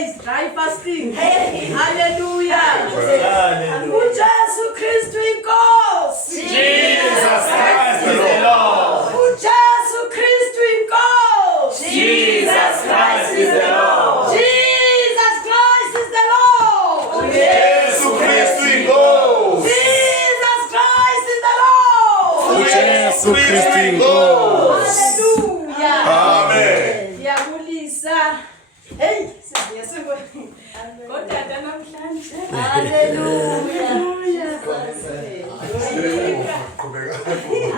days dry fasting. Hallelujah. uJesu Kristu inkosi. Jesus Christ is the Lord. uJesu Kristu inkosi. Jesus Christ is the Lord. Jesus Christ is the Lord. Yesu Kristu inkosi. Jesus Christ is the Lord. Yesu Kristu inkosi. Hallelujah. Amen. Siyabulisa. Hey, siyasengwe. Kodwa namhlanje. Hallelujah.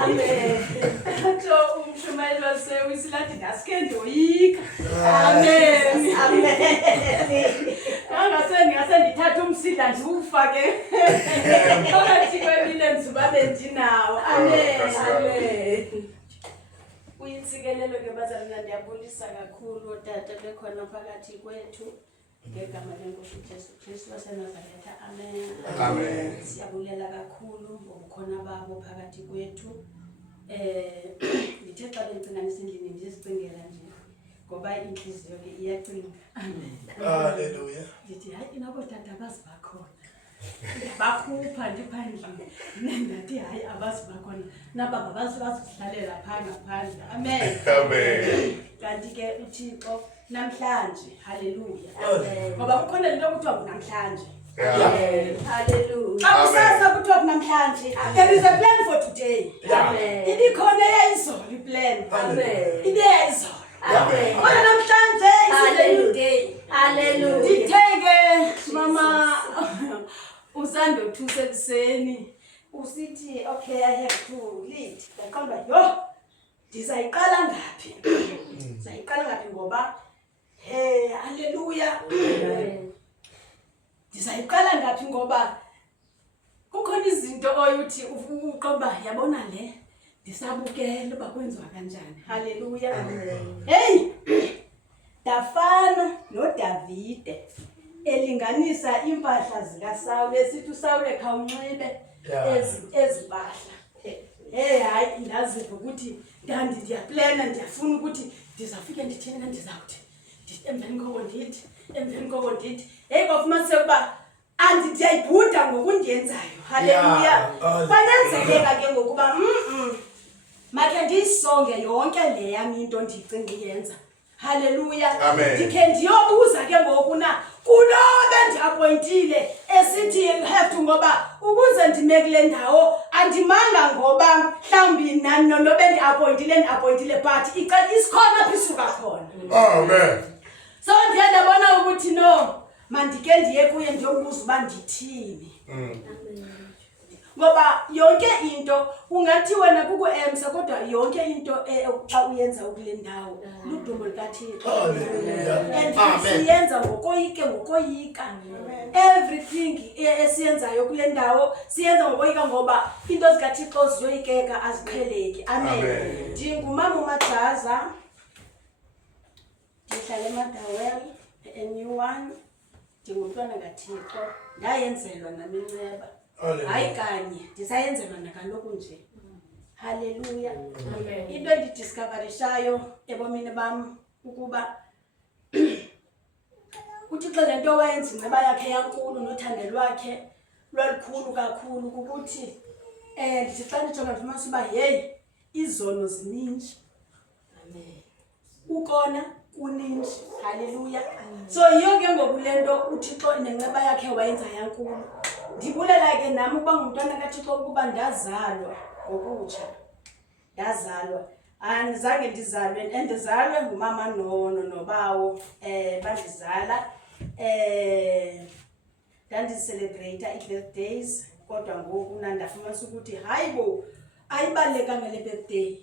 Amen. So umshumayeli wasewisilathi ngaske ndoyika. Amen. Amen. Ngase ndithatha umsila ndiwufake. Phakathi kwemile babe ndinawo. Amen. Amen. Uyinsikelelo ke bazalwane ndiyabulisa kakhulu tata bekhona phakathi kwethu. Ngegama lenkosi uJesu Kristu waseNazaretha. Amen. Amen. Siyabulela kakhulu ngobukhona babo phakathi kwethu. Ngithe xa bencinganisa endlini ndizicingela nje ngoba inhliziyo ke iyacinga. Amen. Hallelujah. Ndithi hayi inabo tata bazibakhona. Bakhupha ndiphandle. Nendathi hayi abazibakhona. Naba bazisihlalela phandle. Amen. Amen. Kanti ke uThixo namhlanje. Hallelujah. Amen. Ngoba kukhona into okuthiwa namhlanje. Amen. Hallelujah. Akusasa kuthiwa namhlanje. There is a plan for today. Amen. Ibikhona eyayizolo iplan. Amen. Ibeyayizolo. Amen. Kodwa namhlanje is a new day. Hallelujah. Ndithenge mama usando thusekuseni. Usithi okay I have to lead. Ngaqamba yo ndizayiqala ngaphi? Ndizayiqala ngaphi ngoba hallelujah. Ndizayiqala ngaphi ngoba kukhona izinto oyuthi uqomba yabona le ndisabukela uba kwenziwa kanjani. Hallelujah. Hey, Dafana noDavide elinganisa impahla zikaSawule esithi uSawule khawunxibe ezibahla. Hayi ndaziva ukuthi ndiyaplana ndiyafuna ukuthi ndizafika ndithini ndizawuthi emveni koko ndithi hey kwafumanise ukuba andiyayibhuda ngokundiyenzayo. Haleluya. Kwanyanzeleka ke ngokuba makhe ndiyisonge yonke le yami into ndiyicinga iyenza. Haleluya. Ndikhe ndiyobuza ke ngoku na kulo bendiappointile esithi you have to ngoba ukuze ndime kule ndawo andimanga ngoba mhlawumbi nobe ndiappointile but isikhona apho isuka khona. Amen. So ndiye ndabona ukuthi no mandike ndiye kuye ndiyobuza uba ndithini. Ngoba yonke into ungathi wena kukuemsa kodwa yonke into xa uyenza kule ndawo ludumo likaThixo. And siyenza ngokoyika. Everything esiyenzayo kule ndawo siyenza ngokoyika ngoba into zikaThixo ziyoyikeka aziqheleki. Amen. Ndingumama uMajaza. Ndihlala eMadawela eNew1. Ndingumntwana kaThixo. Ndayenzelwa nami inceba. Hayi kanye ndisayenzelwa nakaloku nje. Hallelujah. Amen. Into endidiscoverishayo ebomini bam ukuba uThixo lento wayenza inceba yakhe yankulu nothando lwakhe lwalikhulu kakhulu ukuthi ndithi xa ndijonga ndifumanisa uba hey izono zininzi. Amen. Ukona kuninzi. Hallelujah. So yiyo ke ngoku lento uThixo nenceba yakhe wayenza yankulu. Ndibulela ke nami ukuba ngumntwana kaThixo ukuba ndazalwa ngokutsha. Ndazalwa. Andizange ndizalwe endizalwe ngumama nobawo bandizala ndandicelebrate i-birthdays kodwa ngoku nandafumanisa ukuthi hayibo ayibalekanga le birthday.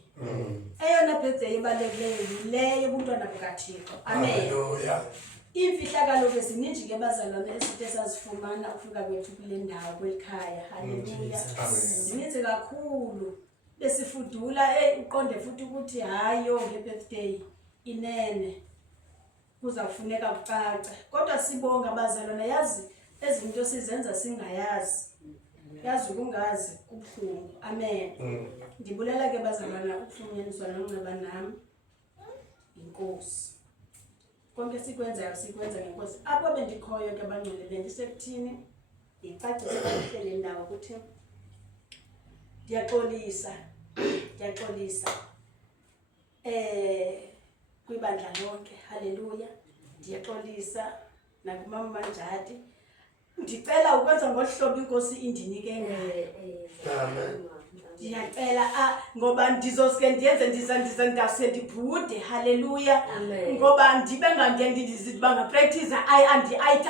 Eyona birthday ibalulekileyo yileyo yobuntwana bukaThixo. Amen. Hallelujah. Imfihlakalo ke zininji ke bazalwane esithe sazifumana ukufika kwethu kule ndawo kwelikhaya. Haleluya. Zininzi kakhulu besifudula uqonde futhi ukuthi hayo nge-birthday inene kuzafuneka kucace. Kodwa sibonga bazalwane yazi ezinto sizenza singayazi. Yazi ukungazi kubuhlungu. Amen. Ndibulela ke bazalwane ukufunyaniswa nonxeba nami. Inkosi. konke sikwenzayo sikwenza ngenkosi. Apho bendikhoyo ke abangcwele bendisekuthini ngicacise kahle le ndawo ukuthi ndiyaxolisa kwibandla lonke. Haleluya. Ndiyaxolisa nakumama Manjati. Ndicela ukwenza ngohlobo inkosi indinike ngayo. Amen. Ndiyacela ngoba ndizoske ndiyenze ndise ndibhude. Haleluya. Amen. Ngoba ndibe ngandiyendizibanga practice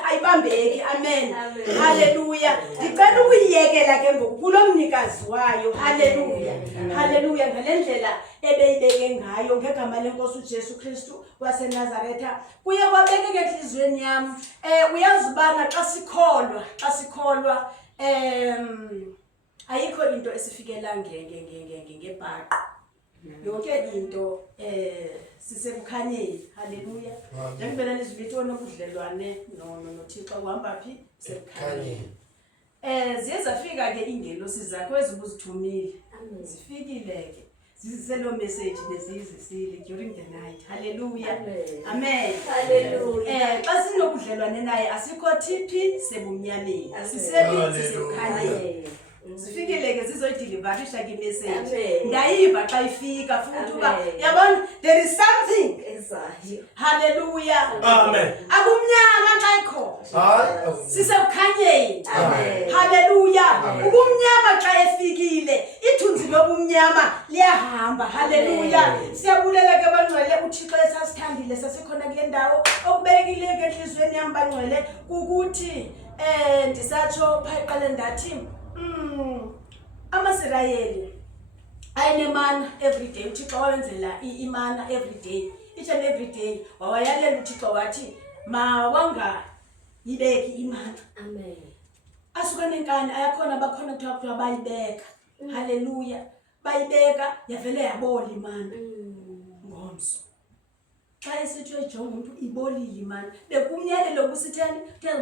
ayibambeki. Amen. Haleluya. Ndicela ukuyiyekela ke ngoku kulo mnikazi wayo. Haleluya. Haleluya. Ngalendlela ebeyibeke ngayo ngegama lenkosi uJesu Kristu waseNazaretha kuye kwabekeke enhlizweni yami. Uyazibana xa sikholwa ayikho into esifikela ngebhaqo. Yonke into sisekukhanyeni. Haleluya. Njengobela lizivitho nobudlelwane noThixo uhamba phi sekukhanyeni. Ziye zafika ke ingelosi zakho ezibuzithumile. Zifikile ke. Ziselo message bezizisile during the night. Hallelujah. Amen. Hallelujah. Xa sinobudlelwane naye asikho thiphi sebumnyameni. Sisebenzi sekukhanyeni. Zifikile ke zizoyideliverisha ke message. Ndayiva xa ifika futhi uba yabona there is something ezayo. Hallelujah. Amen. Akumnyama xa ikho. Hayi. Sisekukhanyeni. Amen. Hallelujah. Ubumnyama xa efikile ithunzi lobumnyama liyahamba. Hallelujah. Siyabulela ke bangcwele uThixo esasithandile sasikhona kule ndawo okubekile ke enhlizweni yami bangcwele ukuthi ndisatsho pha iqale ndathi amaSirayeli ayinemana every day. uThixo wawenzela imana every day. Each and every day wawayalela uThixo wathi mawanga yibeki imana. Amen. Asuka nenkani ayakhona bakhona kuthiwa bayibeka. Haleluya. Bayibeka yavele yabola imana ngomso. Xa esithi ujonga umuntu ibolile imana bekumyalelo kusitheni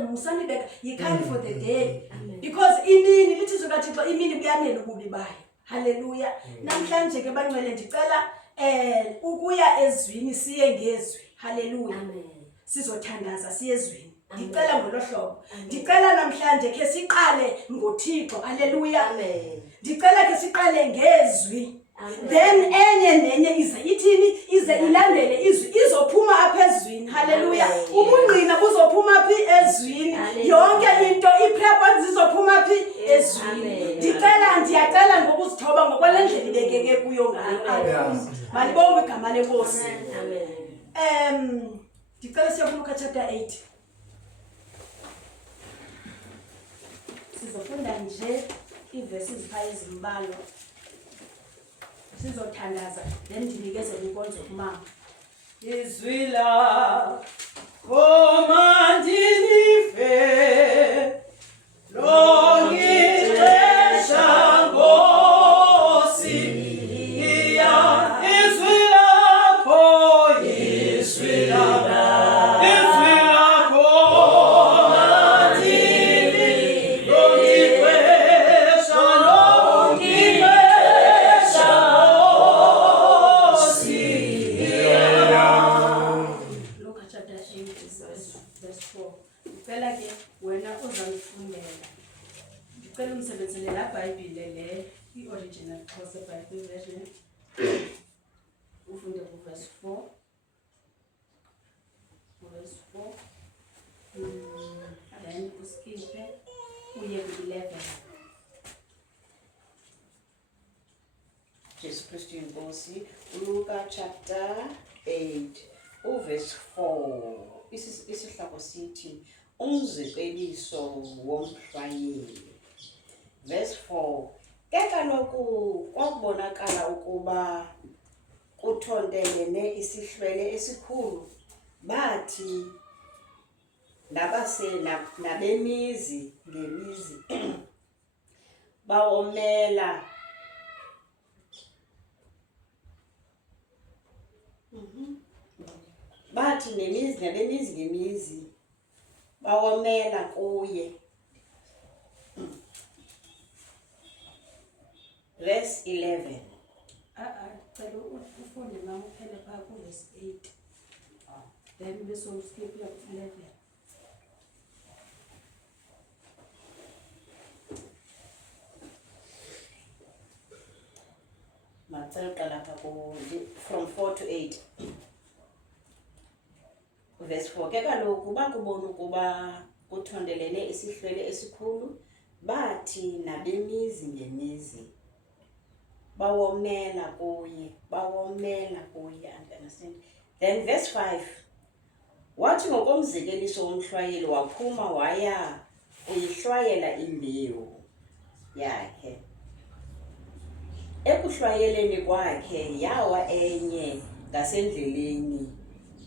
musandibeka yikhali for the day. Because imini lithi zikaThixo imini buyanele ububi bayo. Haleluya. Namhlanje ke bangcwele ndicela ukuya ezwini siye ngezwi. Haleluya. Sizothandaza siye ezwini. Ndicela ngolohlobo. Ndicela namhlanje ke siqale ngoThixo. Haleluya. Ndicela ke siqale ngezwi. Then enye nenye ize ithini ize ilandele izwi izophuma apha ezwini. Haleluya. Ubungqina buzophuma phi ezwini. Yonke into iprayer points zizophuma phi ezwini. Ndiyacela ngokuzithoba ngokwelendlela ibekeke kuyo ngayo. Malibonge igama lenkosi. Ndicela siye kuLuka chapter 8. Sizofunda nje iverses pha ezimbalwa. Sizothandaza then ndinikezele inkonzo kumama. Izwi lakho mandilive longixesha Nkosi iya izwi lakho original Xhosa Bible version. Ufunde verse 4. Verse 4. Then uskipe uye ku-11. Jesu Kristu inkosi. Luka chapter 8 verse 4. Isihloko sithi umzekeliso womhlwayeli. Verse 4. Ke kaloku kwakubonakala ukuba kuthontelene isihlwele esikhulu bathi nabemizi ngemizi bawomela bathi nabemizi ngemizi bawomela kuye. Verse 11. Cela ufunde mama uphele phaa ku verse 8. then bese skip ya 11. Macela uqala apha from 4 to 8. Verse 4. Ke kaloku bakubona ukuba kuthondelene isihlwele esikhulu, bathi nabemizi ngemizi bawomela kuye, understand? Then verse 5. Wathi ngokomzekeliso womhlwayeli waphuma waya uyihlwayela imbewu yakhe. Ekuhlwayeleni kwakhe yawa enye ngasendleleni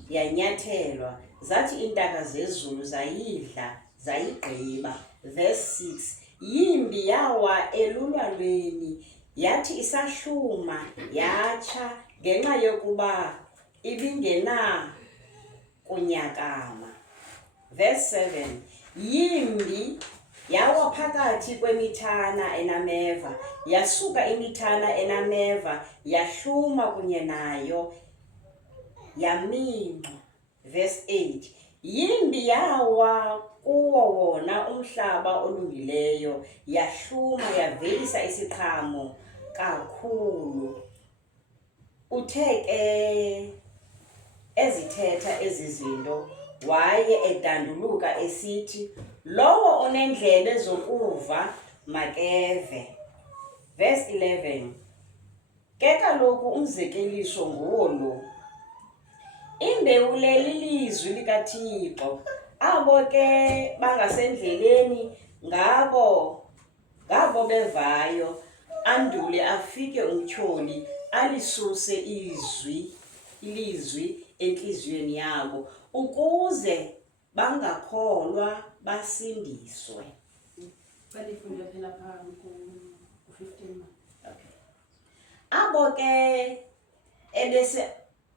yanyathelwa, zathi intaka zezulu zayidla zayigqiba. Verse 6. Yimbi yawa elulwaneni, yathi isahluma yatsha ngenxa yokuba ibingena kunyakama. Verse 7. Yimbi yawa phakathi kwemithana enameva, yasuka imithana enameva yahluma kunye nayo yaminxwa. Verse 8. Yimbi yawa kuwo wona umhlaba olungileyo, yahluma yavelisa isiqhamo kakhulu. Uthe ke ezithetha ezi zinto waye edanduluka esithi, lowo onendlebe zokuva makeve. Verse 11. Ke kaloku umzekeliso nguwo lo. Imbewu le lilizwi likaThixo, abo ke bangasendleleni ngabo bevayo, andule afike umtyholi alisuse ilizwi entliziyweni yabo, ukuze bangakholwa basindiswe. Balifunde phela pha ku-15. Okay.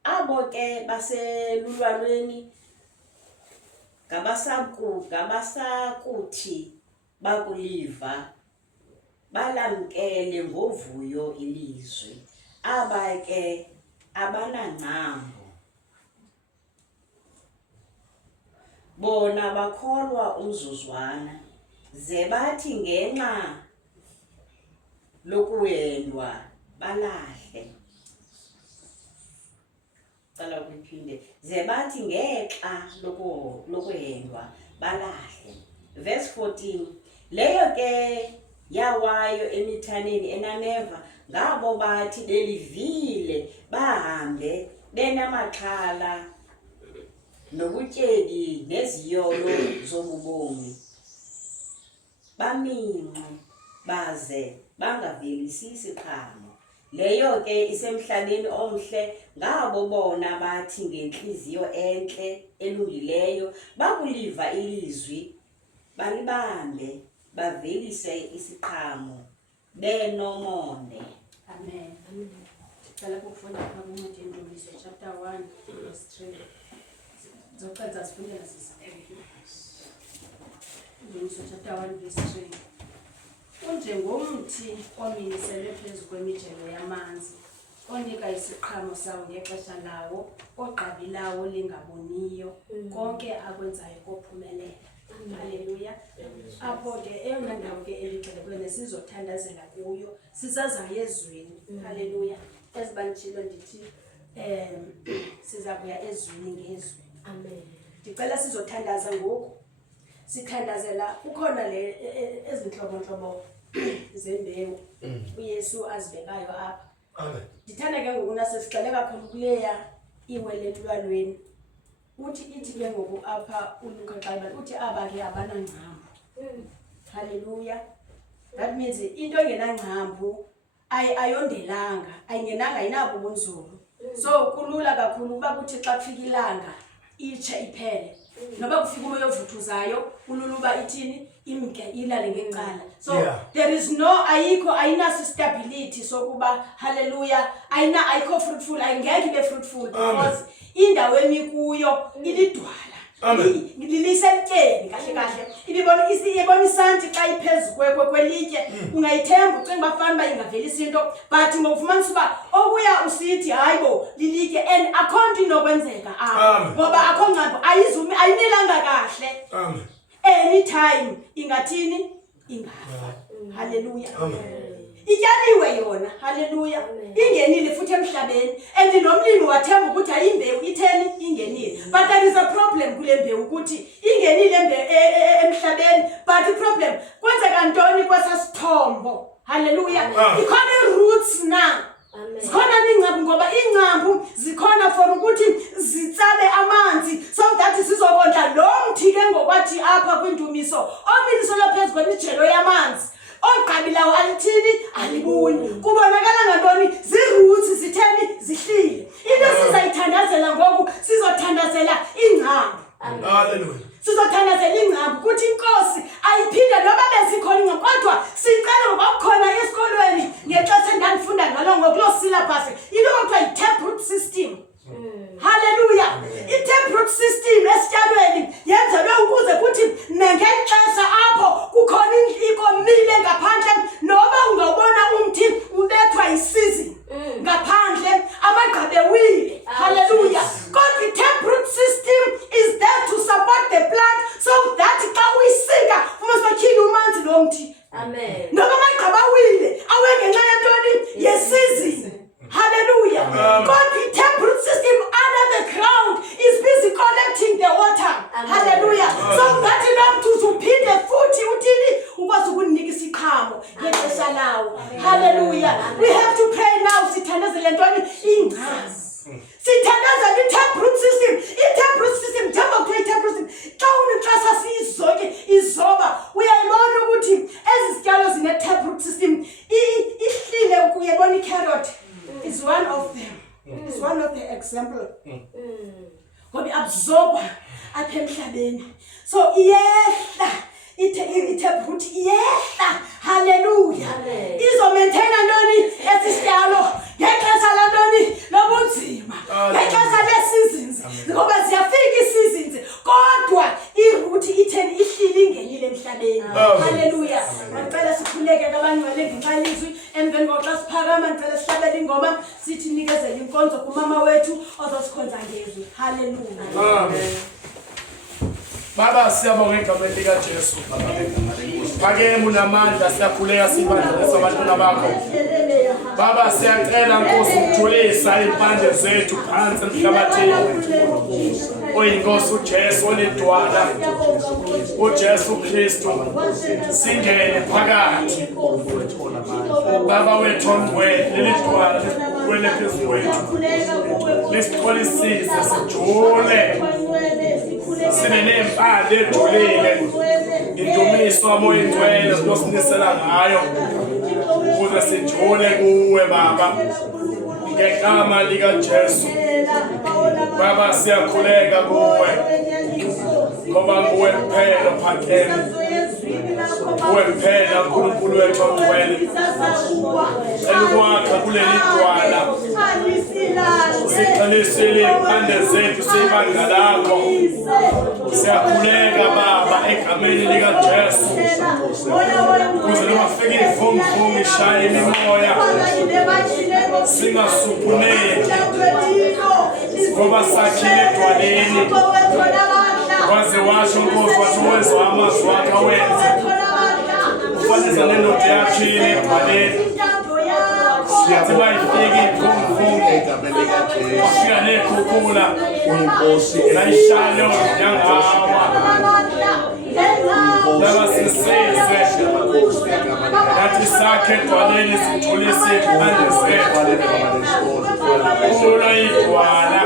Abo ke baselulwaneni ngabasakuthi bakuliva balamkele ngovuyo ilizwi. Aba ke abanangcambu bona bakholwa umzuzwana, ze bathi ngenxa lokuhendwa balahle. Cala ukuphinde. Ze bathi ngexa lokuhendwa balahle. Verse 14. Leyo ke yawayo emithaneni enameva, ngabo bathi belivile bahambe benamaxhala nobutyebi neziyolo zobubomi, baminxwe baze bangavelisi isiqhamo. Leyo ke isemhlabeni omhle, ngabo bona bathi ngentliziyo entle elungileyo bakuliva ilizwi, balibambe bavelise isiqhamo benomonde. Amen. Cala ukufunda pha kuncwadi yeNdumiso chapter 1 verse 3. Zoqedza sifundela sisa. Indumiso chapter 1 verse 3. Unjengomthi ominisele phezu kwemijelo yamanzi, onika isiqhamo sawo ngexesha lawo, ogqabilawo lingaboniyo, konke akwenzayo kophumelela. Haleluya. Apho ke eyona ndawo ke eligcwele sizothandazela kuyo sisazayo ezweni. Haleluya. Ezibanjilo ndithi siza kuya ezweni ngezwi. Amen. Ndicela sizothandaza ngoku. Sithandazela ukhona le ezinhlobo zembewu uYesu azibekayo apha. Amen. Ndithanda ke ngoku nasesigcwele kakhulu kuleya iwele elulwaneni. Ithi ke ngoku apha uLuka xa uthi aba ke abanangcambu. Haleluya. That means into engenangcambu ayondelanga, ayingenanga inabo ubunzulu. So kulula kakhulu uba kuthi xa kufika ilanga itshe iphele. Noba kufika umoya ovuthuzayo ululuba ithini imke ilale ngecala. So there is no ayina stability sokuba haleluya ayikho fruitful, ayingeke ibe fruitful because indawo emikuyo ilidwala. Lilisemtyeni kahle kahle. Ibona isanti xa iphezulu kwelitye ungayithemba ucinga bafana ingavelisa into but ngokufumanisa uba okuya usithi hayibo lilitye and akho nto inokwenzeka apho ngoba akho ncambo ayinelanga kahle. Anytime ingathini ingafa. Haleluya. Ityaliwe yona. Haleluya. Ingenile futhi emhlabeni and nomlimi wathemba ukuthi ayimbewu itheni ingenile but there is a problem kule mbewu ukuthi ingenile emhlabeni but the problem kwenzeka ntoni kwesasithombo. Haleluya. Ikhona roots na. Zikhona ingcambu ngoba ingcambu zikhona for ukuthi zitsale amanzi so that sizokondla lo mthi ke ngokwathi apha kwindumiso omiliso lophezulu kwemijelo yamanzi. Oqabilayo alithini alibuni kubonakala ngantoni ziroots zitheni zihlile into sizayithandazela ngoku sizothandazela ingcambu. Hallelujah. Sizothandazela ingcambu ukuthi inkosi ayiphinde noba bezikhona ingcambu kodwa sicela ngokukhona esikolweni ngexesha endandifunda ngalo ngokulo syllabus into okuthiwa yi-taproot system. Hallelujah. I-taproot system esityalweni yenzelwe ukuze kuthi ngexesha apho kukhona ikomile ngaphandle noba ungabona umthi ubethwa yi-season ngaphandle amagqabewile. Hallelujah. Kodwa i-taproot system is there to support the plant so that xa uyisika umasotyhini umanzi lo mthi. Amen. Noba amagqabawile awengenxa yantoni ye-season. Hallelujah. God, the taproot system under the ground is busy collecting the water. Hallelujah. So that to uphinde futhi uthini ukwazi ukunika isiqhamo ngexesha lawo. Hallelujah. We have to pray now sithandazele ntoni ingcambu. Sithandazele i-taproot system. I-taproot system njengoba kuthiwa i-taproot system xa unexa siyizoke izoba uyayibona ukuthi ezi zityalo zine-taproot system ihlile ukuyebona i-carrot is one of them. It's one of the example. Ngoba absorb apha emhlabeni. So iyehla i-taproot iyehla. Hallelujah. Izomaintaina ntoni esityalo ngexesha lantoni lobunzima. Ngexesha le-seasons. Ngoba ziyafika i-seasons kodwa i-root itheni ihlile ingenile emhlabeni. Hallelujah. Ngicela sikhuleke kabangcwele ngenxa yelizwi emveni koxa siphakama ngicela sihlabele ingoma sithi nikezele inkonzo kumama wethu ozosikhonza ngezwi. Hallelujah. Amen. Baba siyabonga igama lika Jesu. Phakeme unamandla siyakhuleka sibandla sabantwana bakho. Baba siyacela Nkosi ukujulisa impande zethu phansi emhlabathini. Oyinkosi uJesu onedwala. uJesu Kristu singene phakathi. Baba wethu ongcwele lelidwala likwele phezu kwethu. Lisixolisise sijule. Sibe nempande ejulile. Indumiso moya ingcwele sinosinisela ngayo. Ukuze sijule kuwe Baba. Ngegama lika Jesu. Baba siyakhuleka kuwe. Ngoba nguwe kuphela phakeme. Nguwe kuphela uNkulunkulu wethu ongcwele. Elikwakha kuleli dwala. Siqalisile impande zethu sibandla lakho. Siyakhuleka Baba egameni lika Jesu. Ukuze noma fike ivumvum ishaye imimoya. Singasuphuneki. Ngoba sakhile edwaleni. Waze washo Nkosi wathi wenza amazwi akho awenze. Ufanisa nendoda yakhile edwaleni. Siyathi bayifike ivumvum. Wafika nekhukhula. Nayishalo yangawa. Laba sisize. Nathi sakhe edwaleni sithulise impande zethu. Kulo idwala.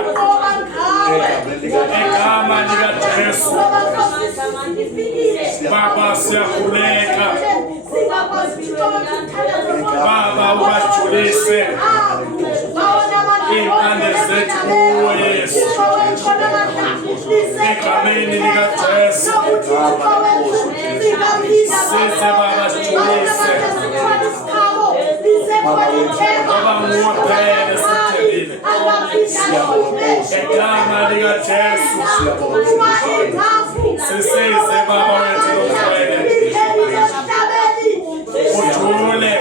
Egama lika Jesu. Baba siyakhuleka. Baba ubajulise. Impande zethu kuwe Yesu. Egameni lika Jesu. Size Baba sijulise. Baba nguwe phela sithembile. Egama likaJesu. Sisize Baba wethu nomfowethu. Ujule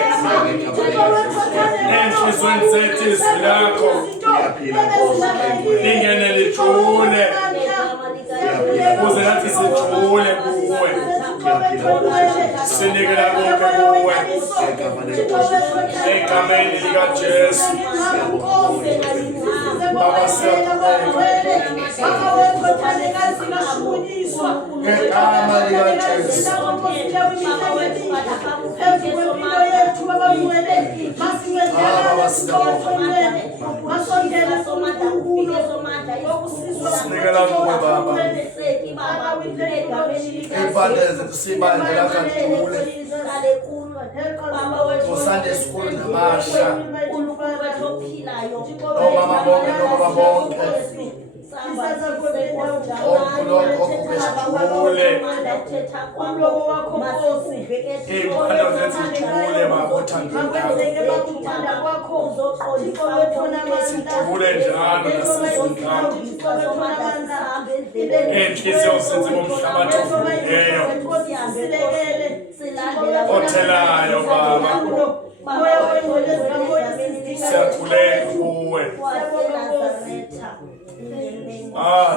enhlizweni zethu izwi lakho. Lingene lijule. Ukuze nathi sijule kuwe. Sinikela konke kuwe. Egameni likaJesu. Baba siyakubonga. Egama likaJesu. Sinikela kuwe Baba. Ibandeze kusibandela kakhulu. Kusande school namasha. Noma bonke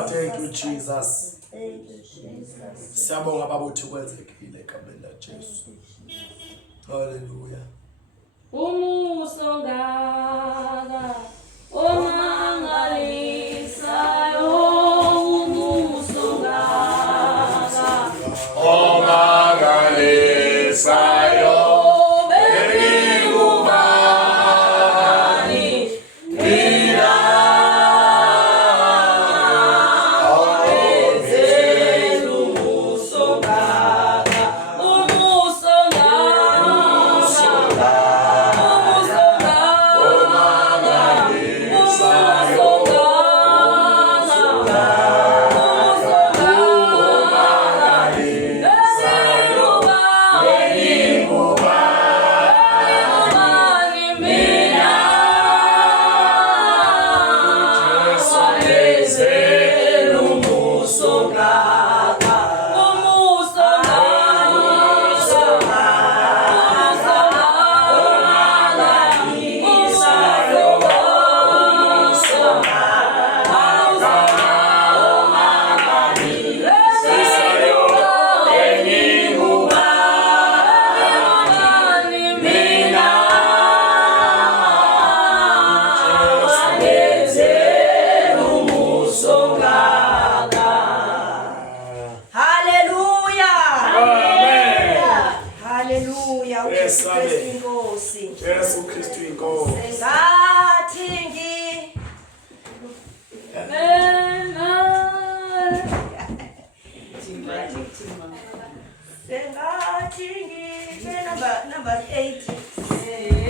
thank you Jesus. Siyabonga baba uthi kwenzekile egameni laJesu. Hallelujah. Umuso ngaka omangalisayo, umuso ngaka omangalisayo. Yesu Kristu inkosi. Number 8.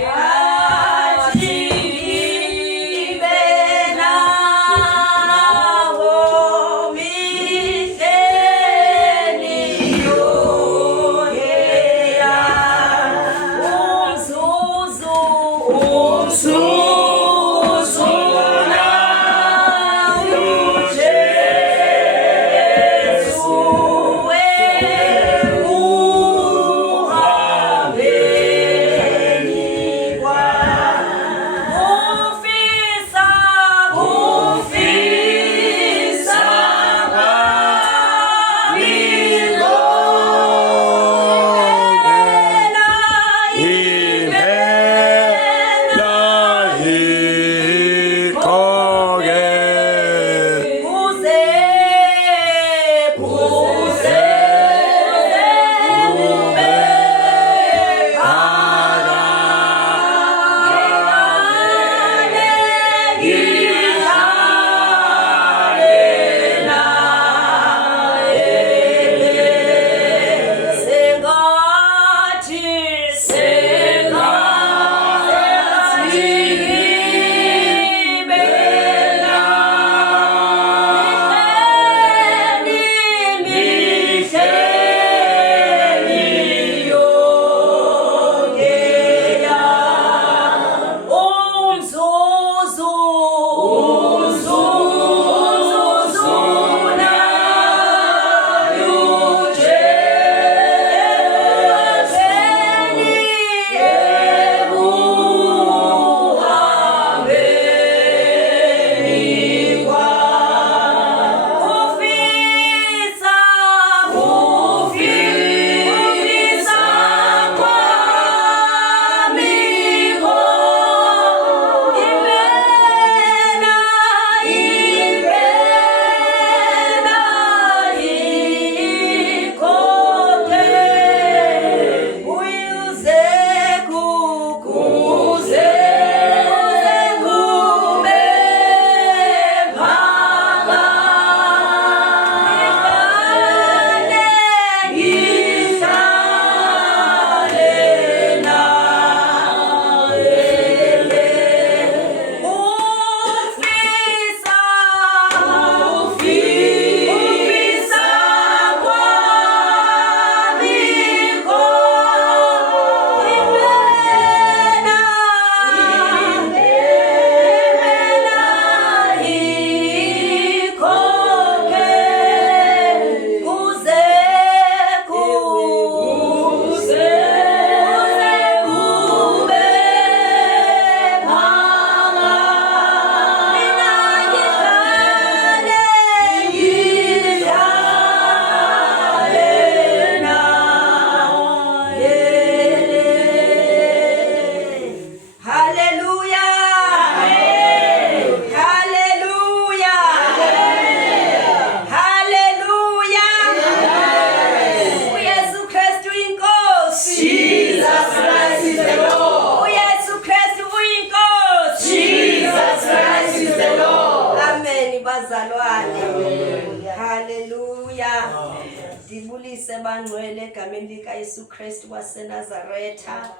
ndibulise bangcwele egameni lika Yesu Kristu waseNazaretha.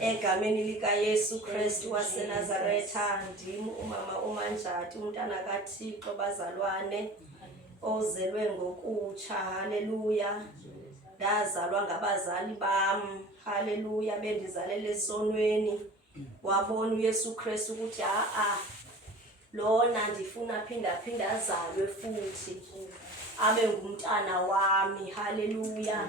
Egameni lika Yesu Kristu waseNazaretha, ndim umama uManjati, umntana kaThixo bazalwane, ozelwe ngokutsha. Haleluya. Ndazalwa ngabazali bam. Haleluya. Bendizalele esonweni. Wabona uYesu Kristu ukuthi lona ndifuna phinda azalwe futhi abe ngumntana wami. Haleluya.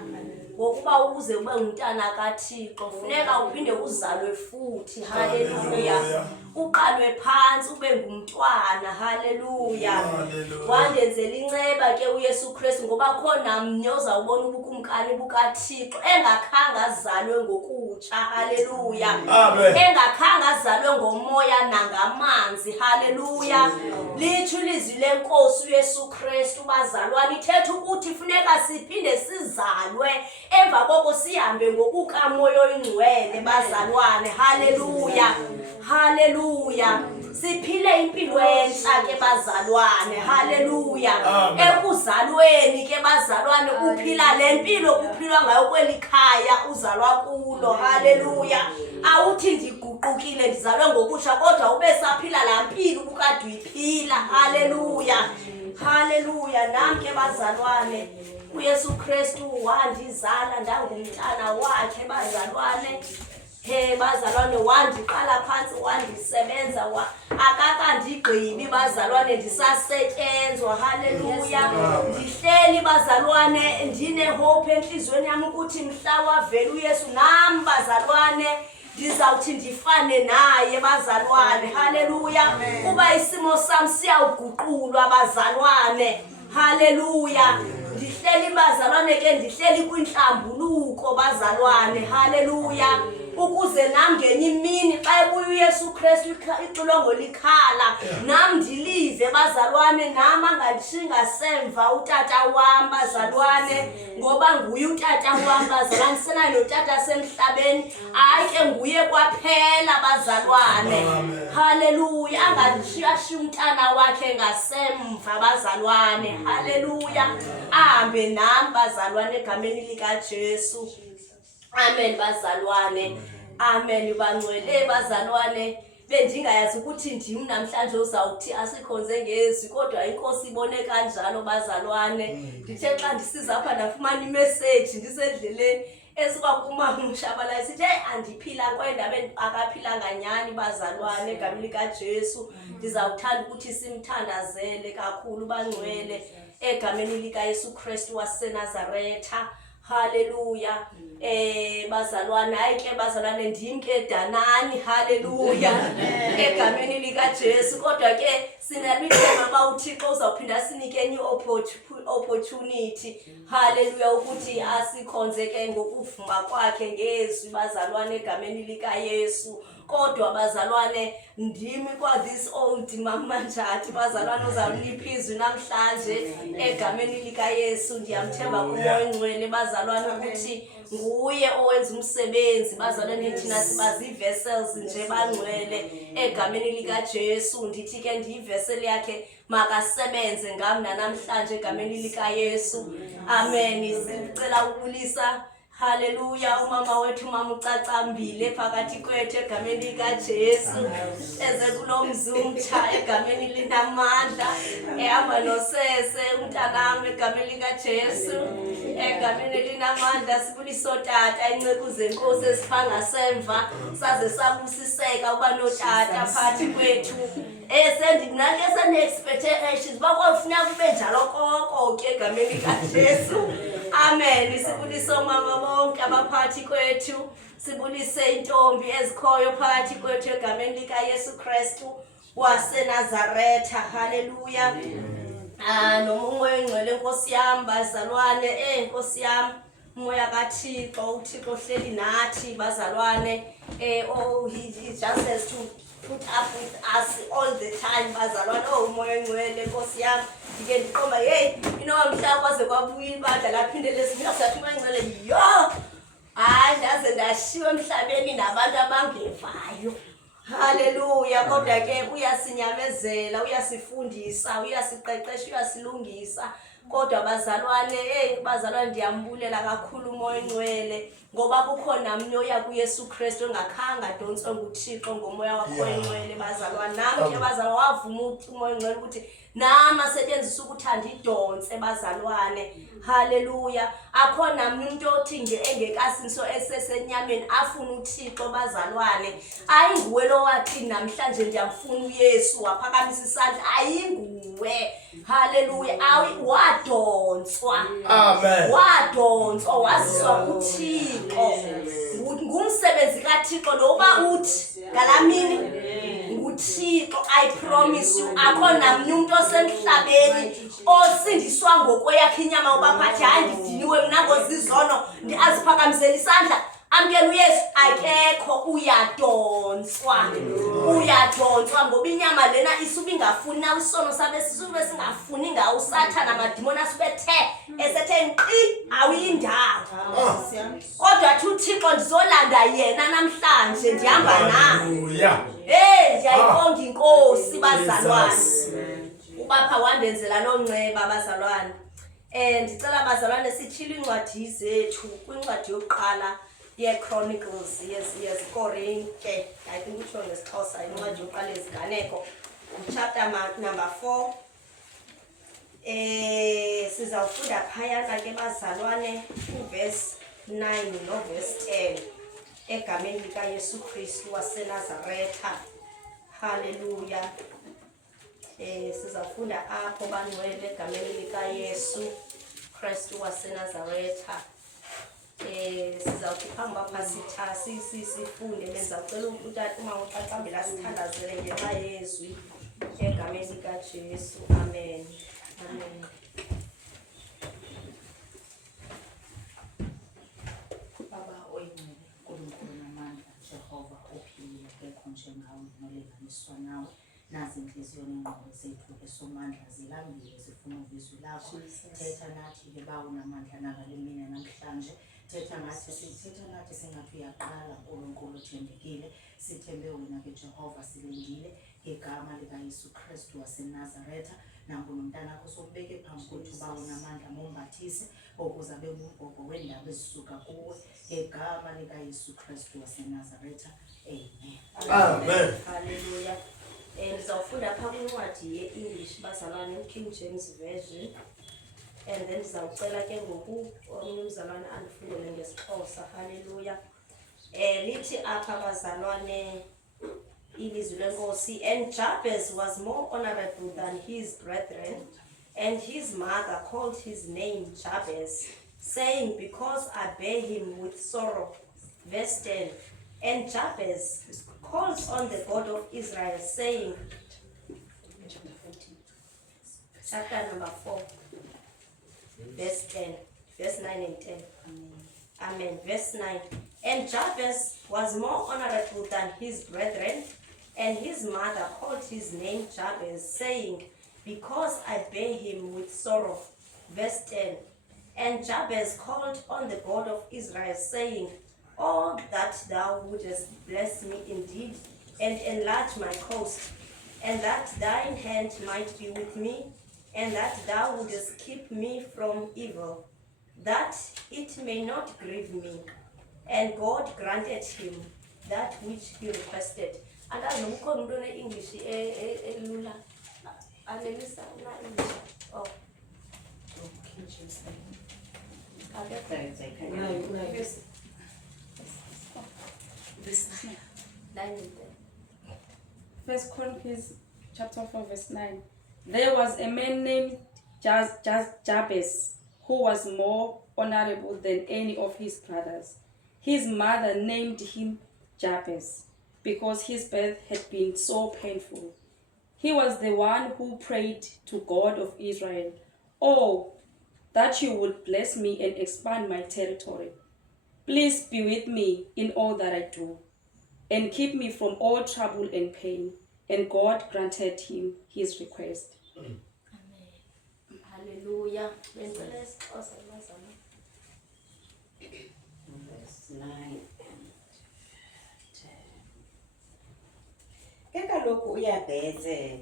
Ngokuba ukuze ube ngumntana kaThixo kufuneka uphinde uzalwe futhi. Haleluya. Uqalwe phansi ube ngumntwana. Haleluya. Wandenzela inceba ke uYesu Kristu ngoba khona mnye ozawubona ubukumkani bukaThixo engakhanga azalwe ngokutsha. Haleluya. Engakhanga azalwe ngomoya nangamanzi. Haleluya. Lithu ilizwi lenkosi uYesu Kristu bazalwane ithetha ukuthi funeka siphinde sizalwe emva koko sihambe ngokukamoya oyingcwele bazalwane. Haleluya. Haleluya. Siphile impilo entsha ke bazalwane. Haleluya. Ekuzalweni ke bazalwane kuphila lempilo kuphilwa ngayo kwelikhaya uzalwa kulo. Haleluya. Awuthi ndiguqukile ndizalwe ngokutsha kodwa ube saphila la mpilo ubukade uyiphila. Haleluya. Haleluya. Nami ke bazalwane uYesu Kristu wandizala ndangumntana wakhe bazalwane. Bazalwane wandiqala phansi wandisebenza akakandigqibi bazalwane ndisasetyenzwa. Haleluya. Ndihleli bazalwane ndine hope enhlizweni yami ukuthi mhla wavela uYesu nami bazalwane ndizawuthi ndifane naye bazalwane. Haleluya. Kuba isimo sami siyawuguqulwa bazalwane. Haleluya. Ndihleli bazalwane ke ndihleli kwinhlambuluko bazalwane. Haleluya. Ukuze nami ngenye imini xa ebuya uYesu Kristu ixilongo likhala nami ndilive bazalwane, nami angandishinga semva utata wam bazalwane, ngoba nguye utata wam bazalwane, senayo notata semhlabeni, hayi ke nguye kwaphela bazalwane. Haleluya. Angandishiya umntana wakhe ngasemva bazalwane. Haleluya. Ahambe nami bazalwane egameni likaJesu. Amen bazalwane. Amen bangcwele bazalwane. Bendingayazi ukuthi ndim namhlanje uzawuthi asikhonze ngezwi, kodwa inkosi ibone kanjalo bazalwane. Ndithe xa ndisiza apha ndafumana imessage ndisendleleni esikwakuma umshabala sithi andiphila kwendabe akaphilanga nyani bazalwane egameni likaJesu. Ndizawuthanda ukuthi simthandazele kakhulu bangcwele egameni likaYesu Kristu waseNazaretha. Haleluya. Bazalwane, hayi ke bazalwane ndim ke Danani. Haleluya. Egameni likaJesu. Kodwa ke sinabithemba ba uThixo uzawuphinda sinike enye opportunity. Haleluya. Ukuthi asikhonze ke ngokuvuma kwakhe ngezwi bazalwane egameni likaYesu. Kodwa bazalwane ndimi kwa this old mama Manjati bazalwane uzawunipha izwi namhlanje egameni likaYesu. Ndiyamthemba kumoya oyingcwele bazalwane ukuthi nguye owenza umsebenzi bazalwane, thina sibazi vessels nje bangcwele egameni likaJesu. Ndithi ke ndiyivessel yakhe makasebenze ngami namhlanje egameni likaYesu. Amen. Sicela ukubulisa haleluya umama wethu mama uCacambile phakathi kwethu egameni likaJesu, eze kulomzumtsha egameni linamandla, ehamba nosese umntanami egameni likaJesu egameni linamandla. Sibulisa tata inceku zenkosi esiphanga semva saze sabusiseka uba notata phakathi kwethu. Sendinake sene-expectations bakwafuna kube njalo koko ke egameni likaJesu. Amen. Sibulise omama bonke abaphathi kwethu, sibulise intombi ezikhoyo phakathi kwethu egameni likaYesu Kristu waseNazaretha. Haleluya. Nomoya oyingcwele Nkosi yami bazalwane, Nkosi yami umoya kaThixo, uThixo ohleli nathi bazalwane. He just has to put up with us all the time bazalwane. Umoya oyingcwele Nkosi yami ndike ndiqomba mhla kwaze kwabuya ibandla laphinde lesifika sathi umoya oyingcwele hayi ndaze ndashiywa emhlabeni nabantu abangevayo. Haleluya. Kodwa ke uyasinyamezela, uyasifundisa, uyasiqeqesha, uyasilungisa kodwa bazalwane ndiyambulela kakhulu umoya oyingcwele ngoba kukhona mnye oya kuYesu Kristu engakhanga adonswe nguThixo ngomoya wakho oyingcwele bazalwane. Nami ke bazalwane wavuma umoya oyingcwele ukuthi nami asetshenziswa ukuthi andidonse bazalwane. Haleluya. Akhona umuntu othi engekasinso esesenyameni afuna uThixo bazalwane. Ayinguwe lo wathi namhlanje ndiyamfuna uYesu waphakamisa isandla, ayinguwe. Haleluya. Wadonswa. Amen. Wadonswa waziswa kuThixo. Ngumsebenzi kaThixo loba uthi ngalamini nguThixo. I promise you akhona umuntu osemhlabeni osindiswa ngokweyakhe inyama ubaphathi hayi ndidiniwe mina ngozizono aziphakamisela isandla amkela uYesu. Akekho. Uyadonswa ngoba inyama lena isuke ingafuni na isono sabe sisuke singafuni ngawo uSathana amadimoni asubethe esethe nqi awuyindawo. Kodwa athi uThixo ndizolanda yena namhlanje ndihamba naye. Ndiyayibonga inkosi bazalwane. Ubapha wandenzela nonceba bazalwane. Ndicela bazalwane sitshile incwadi zethu kwincwadi yokuqala ye-Chronicles yeziKorinke. I think utsho ngesixhosa incwadi yokuqala yeziganeko chapter number 4. Sizawufunda phayana ke bazalwane uverse 9 noverse 10 egameni likaYesu Kristu waseNazaretha. Haleluya. Sizafunda apho bangcwele egameni likaYesu Kristu waseNazaretha. Sizawuthi phambi kwapha sifunde benzawucela utata uma uqaqambela sithandazele ngenxa yezwi egameni likaJesu. Amen. Amen. Baba oyingcwele, uNkulunkulu namandla, Jehova ophilile, akekho njengawe nolinganiswa nawe. Nazi inhliziyo nengqondo zethu esomandla zilambile zifuna izwi lakho. Thetha nathi ke bawo namandla nakalemini namhlanje. Thetha nathi singathi uyaqala uNkulunkulu uthembekile. Sithembe wena ke Jehova silindile ngegama likaYesu Kristu waseNazaretha. Nangu nomntana wakho sombeke phambi kwethu bawo namandla mombathise ukuze abe ngumbhobho wendaba ezisuka kuwe ngegama likaYesu Kristu waseNazaretha. Amen. Amen. Haleluya. Ndizawufunda phaa kwincwadi ye-English bazalwane King James Version. And then ndizawucela ke ngoku omnye umzalwane andifundele ngesixhosa. Haleluya. Lithi apha bazalwane ilizwi lenkosi. And Jabez was more honorable than his brethren, and his mother called his name Jabez, saying, because I bear him with sorrow. Verse 10. And Jabez calls on the God of Israel, saying, chapter number 4, verse 10, verse 9 and 10. Amen. Verse 9. And Jabez was more honorable than his brethren, and his mother called his name Jabez, saying, because I bear him with sorrow. Verse 10. And Jabez called on the God of Israel, saying, oh, that thou wouldest bless me indeed, and enlarge my coast, and that thine hand might be with me, and that thou wouldest keep me from evil, that it may not grieve me. And God granted him that which he requested. And I know ukhona umuntu one-English elula. Anelisa na-English. Oh. King James. First Chronicles chapter 4 verse 9. There was a man named Jabez who was more honorable than any of his brothers. His mother named him Jabez because his birth had been so painful. He was the one who prayed to God of Israel, oh, that you would bless me and expand my territory. Please be with me in all that I do, and keep me from all trouble and pain. And God granted him his request. Amen. Hallelujah. Verse 9 and 10. Ke kaloku uYabeze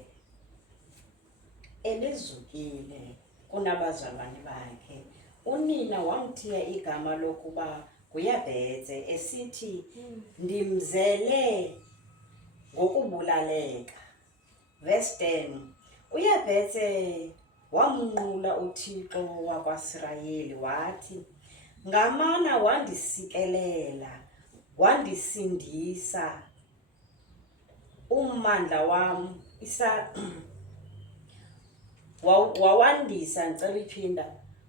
elizukile kunabazalwane bakhe. Unina wamthiya igama lokuba nguYabhethe esithi ndimzele ngokubulaleka. Verse 10. UYabhethe wamnqula uThixo wakwaSirayeli wathi, ngamana wandisikelela, wandisindisa ummandla wam wawandisa. Ngicela iphinda.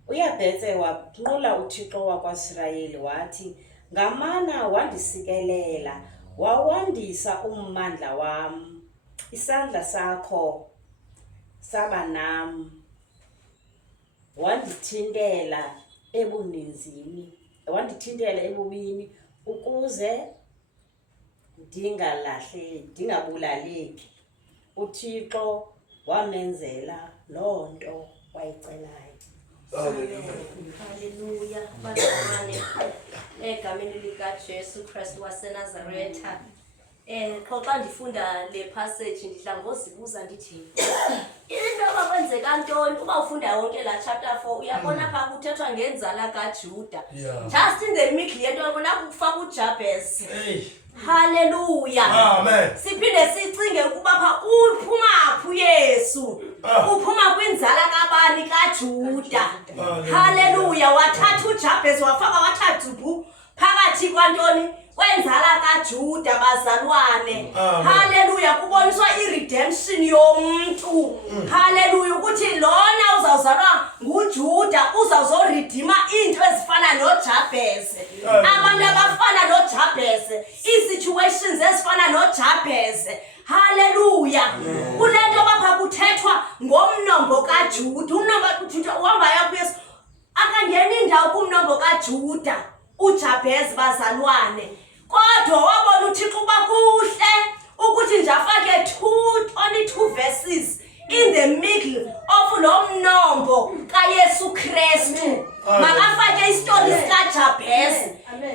UYabhethe wanqula uThixo wakwaSirayeli wathi, ngamana wandisikelela, wawandisa ummandla wam, isandla sakho saba nam, wandithintela ebubini ukuze ndingabulaleki. uThixo wamenzela loo nto wayicelayo. Haleluya. Bazalwane, egameni likaJesu Kristu waseNazaretha. Xa ndifunda le passage ndidla ngozibuza ndithi into abakwenzeka ntoni kuba ufunda yonke la chapter 4 uyabona pha kuthethwa ngenzala kaJuda. Just in the middle yento yabona kufaka uJabez. Haleluya. Amen. Siphinde sicinge ukuba pha uphuma phi uYesu. Uphuma kwinzala kabani kaJuda. Haleluya. Wathatha uJabez wafaka wathathu phakathi kwantoni kwenzala kaJuda bazalwane. Haleluya. Kuboniswa iredemption yomuntu. Haleluya. Ukuthi lona uzawuzalwa nguJuda uzawuzoredeema into ezifana noJabez. Abantu abafana noJabez, isituations ezifana noJabez. Haleluya. Kulento bapha kuthethwa ngomnombo kaJuda. Umnombo kaJuda uhamba yakuyesu akangena indawo kumnombo kaJuda uJabez bazalwane. Kodwa wabona uThixo uba kuhle ukuthi nje afake only two verses in the middle of lo mnombo kaYesu Kristu. Makafake istory sikaJabez.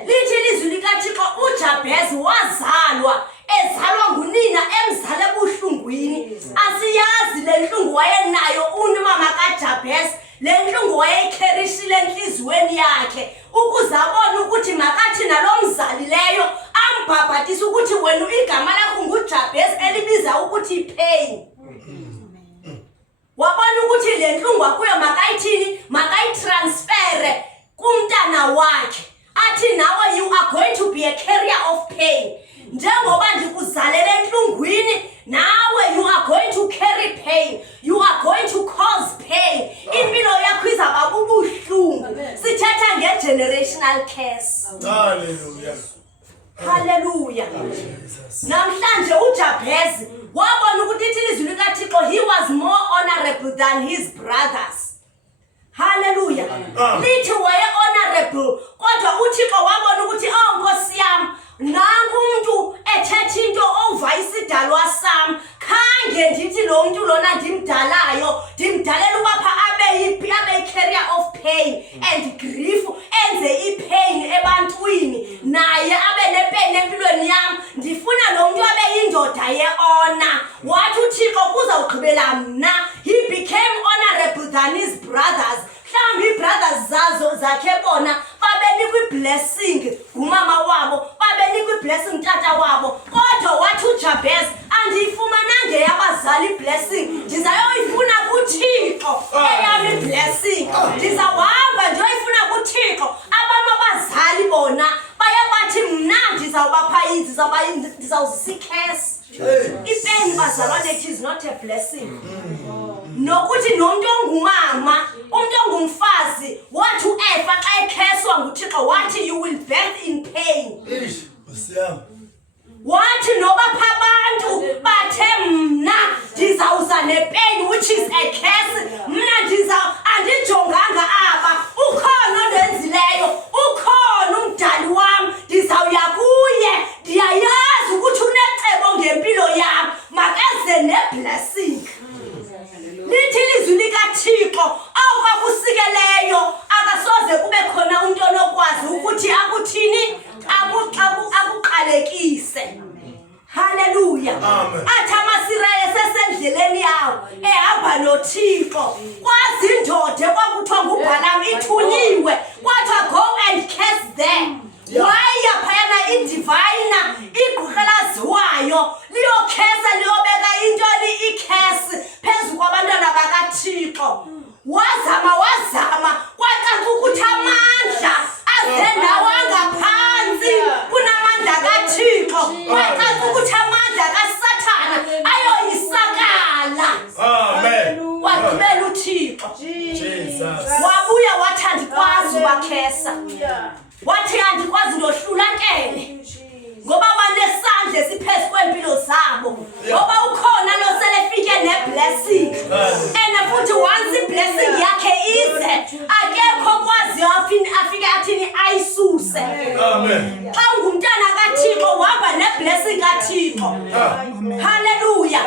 Lithi ilizwi likaThixo uJabez wazalwa ezalwa ngunina emzala ebuhlungwini. Asiyazi lenhlungu wayenayo umama kaJabez, lenhlungu wayeyikherishile enhlizweni yakhe ukuze abone ukuthi makathi nalomzali leyo ambhabhathisa ukuthi wena igama lakho nguJabez elibiza ukuthi pain. Wabona ukuthi lenhlungu akuyo makayithini makayitransfere kumntana wakhe. Athi nawe you are going to be a carrier of pain. Njengoba ndikuzalele enhlungwini nawe you are going to carry pain. You are going to cause pain. Impilo yakho izaba bubuhlungu. Sithetha ngegenerational curse. Hallelujah. Hallelujah. Namhlanje uJabez wabona ukuthi ilizwi likaThixo he was more honorable than his brothers. Hallelujah. Lithi waye honorable kodwa uThixo wabona ukuthi Nkosi yami nanku umuntu ethetha into over isidalwa sami khange ndithi lo muntu lona ndimdalayo ndimdalela ubapha abe carrier of pain and grief enze ipain ebantwini naye abe nepain empilweni yami. Ndifuna lo muntu abe yindoda yeona. Wathi uThixo kuzawugqibela mna. He became honorable than his brothers. Mhlawumbe brothers zazo zakhe bona babenikwa blessing ngumama wabo, babenikwa blessing tata wabo. Kodwa wathi uJabez andiyifumananga yabazali blessing, ndizayoyifuna kuThixo eyami blessing. Ndizawuhamba ndiyoyifuna kuThixo. Abazali bona bayabathi mna ndizawubapha ndizawuzisikesa. Ipain bazalwane it is not a blessing. Nokuthi nomuntu ongumama, umuntu ongumfazi wathi uEva xa ekheswa nguThixo wathi you will birth in pain. Wathi noba abantu bathe mna ndizawuza nepain which is a curse, mna andijonganga aba, ukhona ondenzileyo, ukhona umdali wami, ndizawuya kuye, ndiyayazi ukuthi unecebo ngempilo yami, makaze neblessing. Lithi ilizwi likaThixo awukakusikeleyo akasoze kube khona umuntu onokwazi ukuthi akuthini akuqalekise. Hallelujah. Athi amasirayeli sesendleleni yawo ehamba noThixo kwazi indoda wathi andikwazi nohlula nkene ngoba banesandla esiphezu kwempilo zabo ngoba ukhona losele fike neblessing and futhi once iblessing yakhe ize akekho kwazi afike athini ayisuse. Amen. Xa ungumntana kaThixo uhamba neblessing kaThixo. Hallelujah.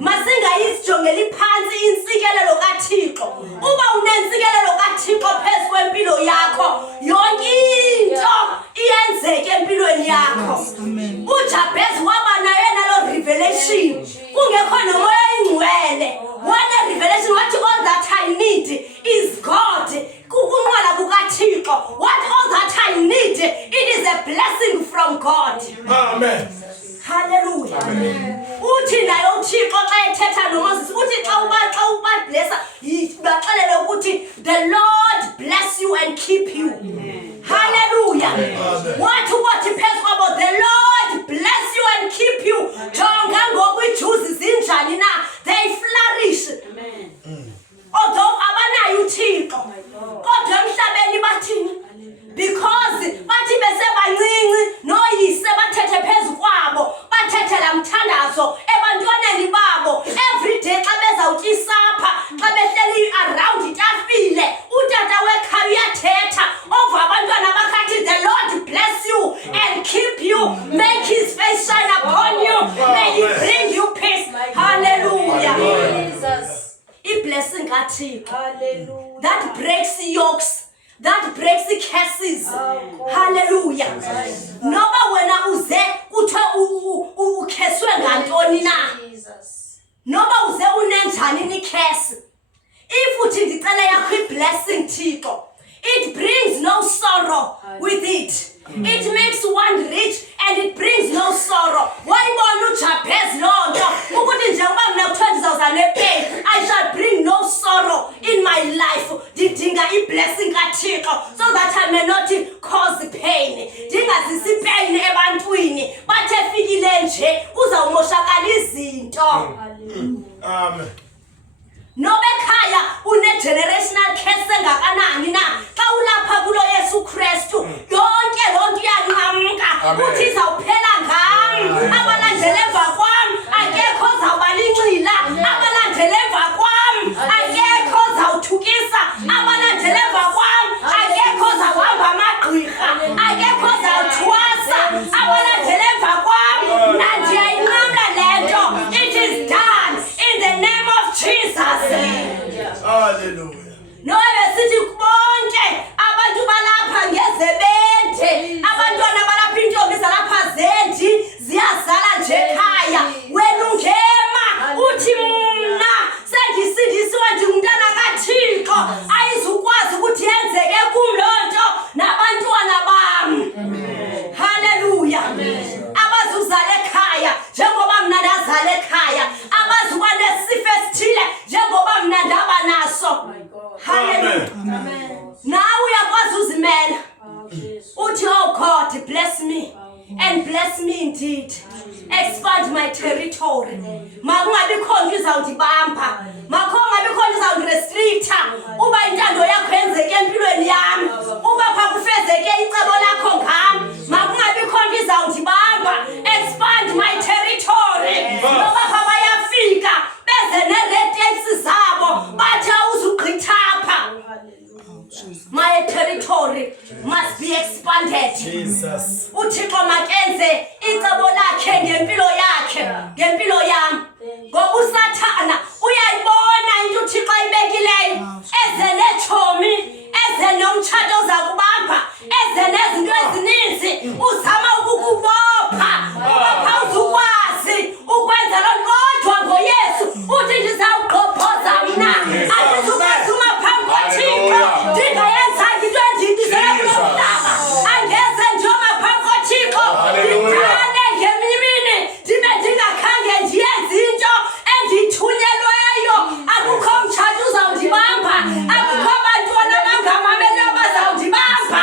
Masingayisijongeli phansi insikelelo kaThixo. Uba unensikelelo kaThixo phezu kwempilo yakho yonke into iyenzeke empilweni yakho. uJabez waba naye nalo revelation kungekho nomoya ingcwele wana revelation wathi all that I need is God. Kukunqwala kukaThixo what all that I need it is a blessing from God. Amen. Hallelujah. Uthi naye uThixo xa ethetha noMoses uthi xa uba blessa baxelele ukuthi the Lord bless you and keep you. Hallelujah. Wathi ubathi phezu kwabo the Lord bless you and keep you. Jonga ngoku iJuzi zinjani na they flourish. Although abanayo uThixo kodwa emhlabeni bathini because bathi besebancinci noyise bathethe phezu kwabo bathethela mthandazo ebantwaneni babo every day xa bezawutyisapha xa behleli around itafile utata wekhaya uyathetha over abantwana bakhathi the Lord bless you and keep you make his face shine upon you may he bring you peace. Hallelujah. I-blessing kaThixo that breaks yokes, that breaks the curses. Hallelujah. Noba wena uze kuthiwe ukheswe ngantoni na noba uze unenjani ni curse if uthi ndicela yakho i-blessing Thixo it brings no sorrow with it. It makes one rich and it brings no sorrow. Wayibona uJabez lonto ukuthi njengoba mina kuthiwa ndizawuza nepain I shall bring no sorrow in my life. Ndidinga i-blessing kaThixo so that I may not cause pain. Ndingazisi pain ebantwini bathe fikile nje uzawumoshakala izinto. Amen. Nobe ekhaya une-generational curse engakanani na xa ulapha kulo Yesu Kristu yonke lonto iyanqamka uthi izawuphela ngam. Abalandela emva kwam akekho ozawubalincila. Abalandela emva kwam akekho ozawuthukisa. Abalandela emva kwam akekho ozawuhamba amagqirha. Akekho ozawuthwasa. Abalandela emva kwam mna ndiyayinqamla le nto. It is done in the name of Jesus. Hallelujah. No besithi bonke abantu balapha ngezebende abantwana balapha intombi zalapha zendi ziyazala nje ekhaya wena ungema uthi mna sendisindisiwe ndingumntana kaThixo ayizukwazi ukuthi yenzeke kum lonto nabantwana bam. Hallelujah. Abazuzala ekhaya njengoba mna ndazala ekhaya abazuba nesifo esithile njengoba mna ndaba naso. Hallelujah. Now uyakwazi uzimela uthi oh God bless me and bless me indeed. Expand my territory. Makungabi khona izawundibamba. Makungabi khona izawundirestricta. Uba intando yakho yenzeke empilweni yami. Uba pha kufezeke icebo lakho ngami. Makungabi khona izawundibamba. Expand my territory. Noba pha bayafika beze ne-red taxi zabo bathi awuzugqithapha. My territory must be expanded. Jesus. uThixo makenze icebo lakhe ngempilo yakhe ngempilo yami ngoba uSathana uyayibona into uThixo ayibekileyo eze nechomi eze nomtshato zakubamba eze nezinto ezininzi uzama ukukubopha ubapha uzukwazi ukwenza lo kodwa ngoYesu uthi ndizawugqobhoza mna andizukwazi uma phambi koThixo ndingayenza into endiyidizela kulo mhlaba angeze njoma phambi koThixo ndithande ngeminye imini ndibe ndingakhange ndiyenze into endiyithunyelweyo. Akukho mtshato uzawundibamba, akukho bantwana abangamameli abazawundibamba.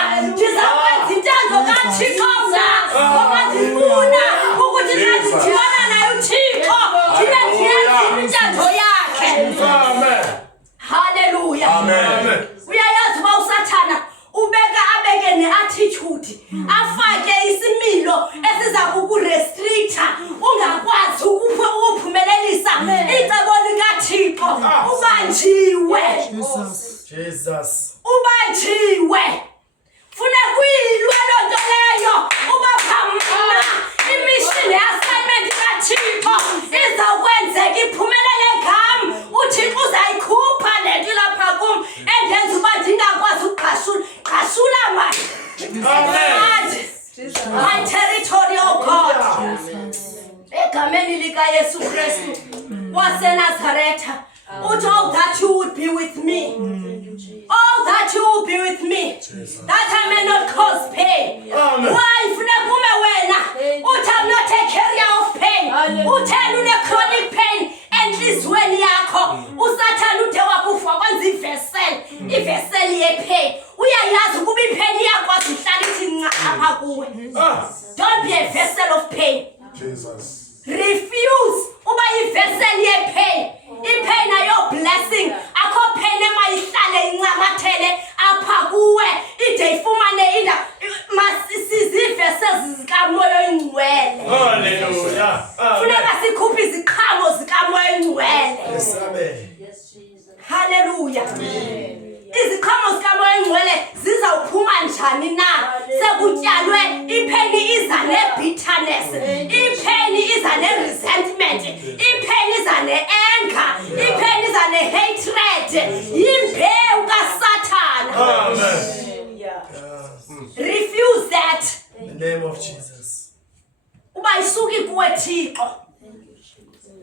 futhi afake isimilo esiza kukurestricta ungakwazi ukuphumelelisa icebo likaThixo. Ubanjiwe Jesus. ubanjiwe funa kuyilwe lonto leyo ubaphamana imission assignment kaThixo izakwenzeka iphumelele ngami. uThixo uzayikhupha lento lapha kum endenza uba ndingakwazi uqashula manje. My territory, oh God. Egameni lika Yesu Kristu waseNazaretha uthi all that you would be with me. All that you will be with me, that I may not cause pain. Why? Funakume wena. Uthi I'm not a carrier of pain. Utheni une chronic pain enhlizweni yakho. Usathana ude wakufa kwenza ivessel yepain. Uyayazi ukuba ipain iyakwazi uhlala ithi nca apha kuwe. Don't be a vessel of pain. Jesus. Refuse uba ivessel yepain. Ipain ayo blessing. Akho pain emayihlale incamathele apha kuwe ide ifumane inda masizivessels zikamoya oyingcwele. Hallelujah. Funeka sikhuphe iziqhamo zikamoya oyingcwele. Yes, Jesus. Hallelujah. Iziqhamo zikamoya oyingcwele zizawuphuma njani na? Sekutyalwe ipain iza nebitterness, ipain iza neresentment, ipain iza neanger, ipain iza nehatred. Imbewu kaSathana. Amen. Refuse that. In the name of Jesus. Uba isuki kuwe Thixo.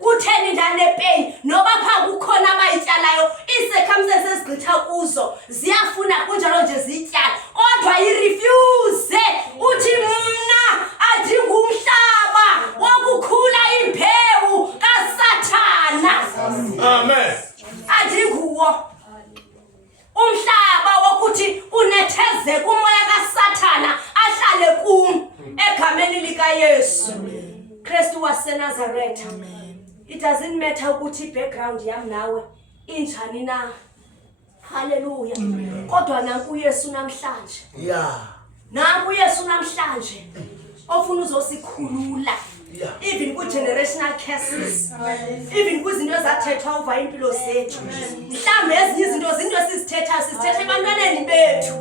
Kutheni ndanepain noba pha kukhona abayityalayo ii-circumstances ezigqitha kuzo ziyafuna kunjalo nje zityala kodwa irefuse. Uthi mna andingumhlaba wokukhula imbewu kaSathana. Amen. Andinguwo umhlaba wokuthi unetheze kumoya kaSathana ahlale kum egameni lika Yesu Kristu waseNazaretha. It doesn't matter ukuthi background yami nawe injani na. Hallelujah. Kodwa nanku uYesu namhlanje. Yeah. Nanku uYesu namhlanje ofuna uzosikhulula. Even ku generational curses. Even kwizinto ezathethwa over impilo zethu. Mhlawumbe ezinye izinto sizithetha ebantwaneni bethu.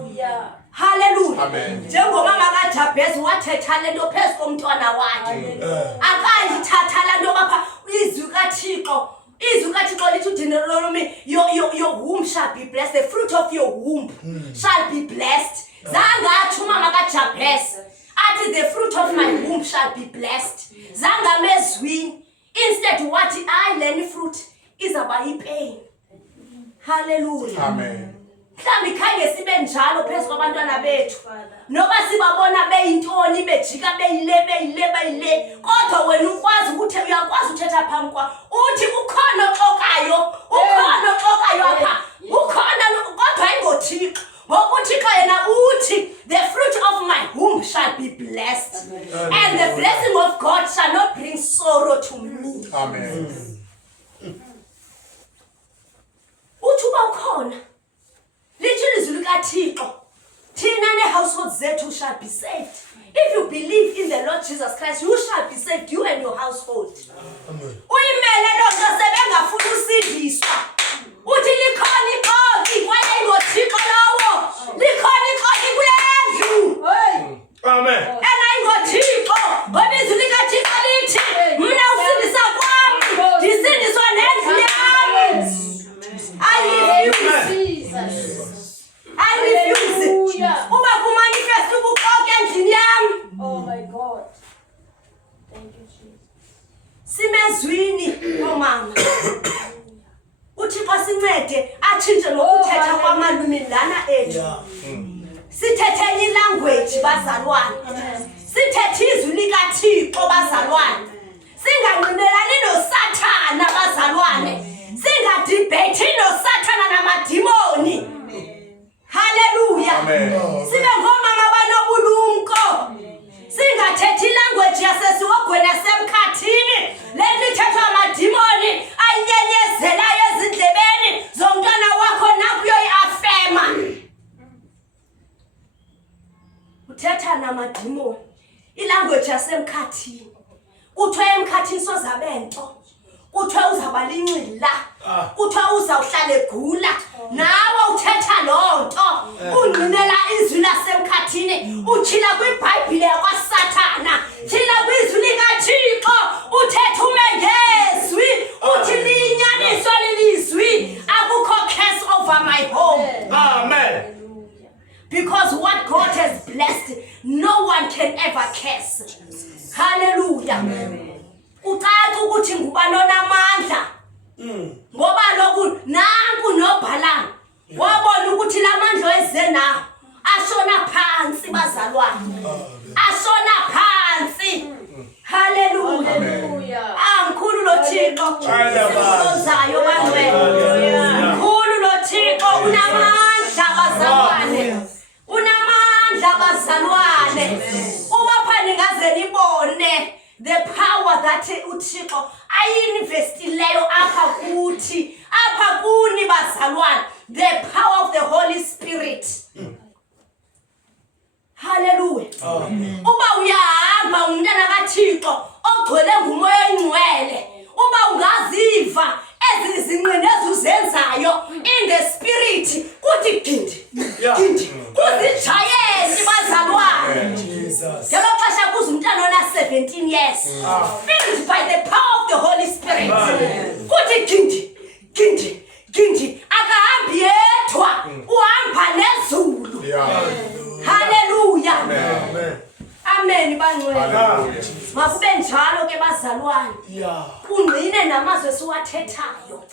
Hallelujah. Amen. Njengomama kaJabez wathetha lento phezu komntwana wakhe. Akayithatha lento bapha izwi kaThixo. Izwi kaThixo lithi uDeuteronomy, your womb shall be blessed. The fruit of your womb shall be blessed. Zangathi umama kaJabez athi the fruit of my womb shall be blessed. Zangamezwini. Instead wathi leni fruit izaba yipain. Hallelujah. Amen. Mhlawumbe khange sibe njalo phezu kwabantwana bethu. Noba sibabona beyintoni bejika beyile kodwa wena uyakwazi uthetha phambi kwa uthi ukhona oxokayo apha ukhona kodwa ayingoThixo ngokuThixo yena uthi the fruit of my womb shall be blessed. And the blessing of God shall not bring sorrow to me. Amen. Uthi uba ukhona lithi ilizwi likaThixo thina ne-household zethu shall be saved. If you believe in the Lord Jesus Christ, you shall be saved, you and your household. Uyimele loo nto sebengafuni usindiswa. Uthi likhona ixoki kwaye ingoThixo lowo. Likhona ixoki kule ndlu. Amen. IngoThixo ngoba izwi likaThixo lithi mna usindisa kwami ndisindiswa nendlu yami. I refuse. Uba kumanifest ubuxoki endlini yami. Oh my God. Thank you, Jesus. Simezwini omama. Uthixo sincede atshintshe nokuthetha kwamalwimi lana ethu. Sithethe ilanguage bazalwane. Sithethe izwi likaThixo bazalwane. Singangqinelani noSathana bazalwane. Singadebate noSathana namadimoni. Hallelujah. Sibe ngomama banobulumko. Singathethi language yasesiwogweni yasemkhathini. Lento ithethwa amadimoni ayinyenyezelayo ezindlebeni zomntwana wakho nakuyo iafema. sithetha namadimoni ilanguage yasemkhathini kuthiwe emkhathini sozabento kuthiwe uzaba lincila kuthiwe uzawuhlala egula nawe uthetha lonto ungqinela izwi lasemkhathini utshila kwiBhayibhile yakwaSathana tshila kwizwi likaThixo uthetha umengezwi uthi linyaniswa lilizwi akukho curse over my home. Amen. Because what God has blessed, no one can ever curse. Hallelujah. Ucaca ukuthi ngubani onamandla. Ngoba lokhu nanku noBhalamu wabona ukuthi lamandla eze nawo ashona phansi bazalwane. Ashona phansi. Hallelujah. Mkhulu lo Thixo. Uzayo bangcwele. Mkhulu lo Thixo unamandla bazalwane. Unamandla bazalwane. Ubapha ningaze nibone the power that uThixo ayinvestileyo apha kuthi apha kuni bazalwane, the power of the Holy Spirit. Hallelujah. Uba uyahamba umntana kaThixo ogcwele ngumoya oyingcwele uba ungaziva ezizinqine ezuzenzayo in the spirit kuthi gindi gindi kuzijayeli bazalwane. Ngelo xesha kuza umntana ona 17 years filled by the power of the Holy Spirit kuthi gindi gindi gindi akahambi yedwa uhamba nezulu. Hallelujah. Amen bangcwele. Makube njalo ke bazalwane. Ungqine namazwi esiwathethayo.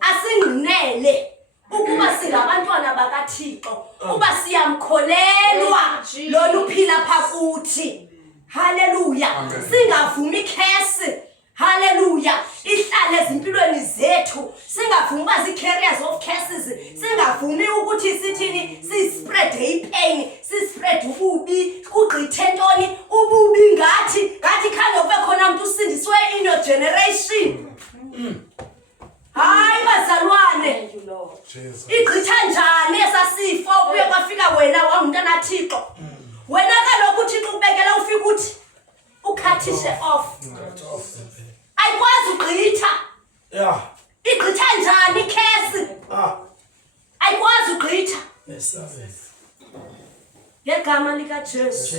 Asingqinele ukuba singabantwana bakaThixo, uba siyamkholelwa lolu phila phakuthi. Hallelujah. Singavumi curse. Hallelujah. Ihlale ezimpilweni zethu. Singavumi bazi carriers of curses. Singavumi ukuthi sithini si spread ipain, si spread ububi, kugqithe ntoni ububi ngathi khange kube khona umuntu usindiswe in your generation. Hayi bazalwane. Igqitha njani esasifo kuye kwafika wena wangumntana Thixo. Wena kaloku uThixo ubekela ufika uthi ukhathishe off. Ayikwazi ugqitha. Igqitha njani curse? Ayikwazi ugqitha. Ngegama lika Jesu.